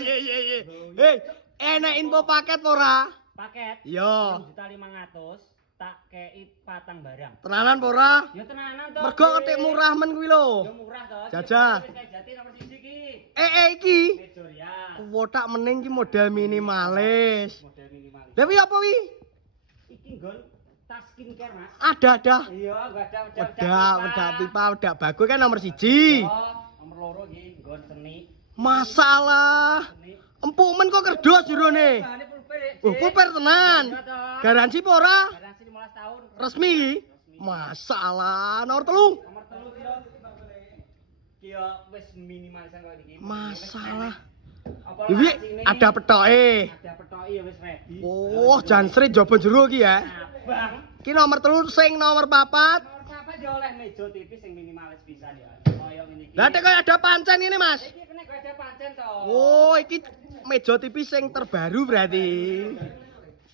Ye. Hei, enak info paket ora? Paket. Iya. 6.500.000 tak kei patang barang. Tenanan ora? Ya tenanan to. Mergo ketik murah men kuwi lho. Ya murah to. Jajah. Wis kayak jati nomor 1 iki. Iki. Mejorias. Wotak meneng iki model minimalis. Model minimalis. Lha kuwi apa wi? Iki nggon tas skincare, Mas. Ada. Iya, enggak ada Wedak pipa, wedak bagus kan nomor 1. Nomor 2 iki nggon seni. Masalah. Empuk men kok kerdos jerone. Bahane pulpen. Pulpen tenan. Garansi apa ora? Garansi 15 tahun. Resmi. Masalah. Nomor 3. Nomor 3 kilo. Kyo wis minimalisan kok iki. Masalah. Apa Iki ada petoke. Ada petoke ya wis ready. Oh, jansrit jaba jero iki ya. Bang. Iki nomor 3 sing nomor 4. Nomor 4 ya oleh meja tipis sing minimalis pisan ya. Kaya ngene iki. Lah tek ada pancen ini, Mas. Iki kena gak ada pancen to. Oh, iki meja tipis sing terbaru berarti.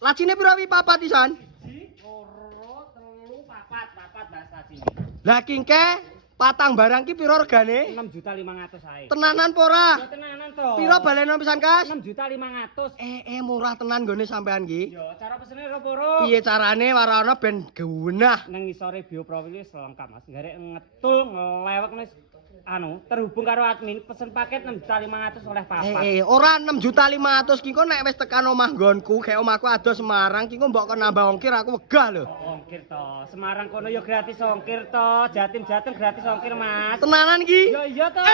Lacine piro wi papat pisan? 1, 2, 3, 4 bahas lagi. Lah kingke patang barang ki piro regane? 6.500.000 ae. Tenanan apa ora? Ya tenanan to. Piro baleno pisan, Kas? 6.500.000. Murah tenan gone sampean ki. Yo, cara pesene ro-poro. Piye carane warana ben genah? Nang ngisore bioprofil wis lengkap, Mas. Garek ngetul ngelewek wis terhubung karo admin pesen paket 6.500.000 oleh papat. Ora 6.500.000 ki kok nek wis tekan omah nggonku, gek omahku ado Semarang ki kok mbok kon nambah ongkir aku wegah lho. Ongkir to. Semarang kono yo gratis ongkir to. Jatim gratis ongkir, Mas. Tenanan ki? Iya to.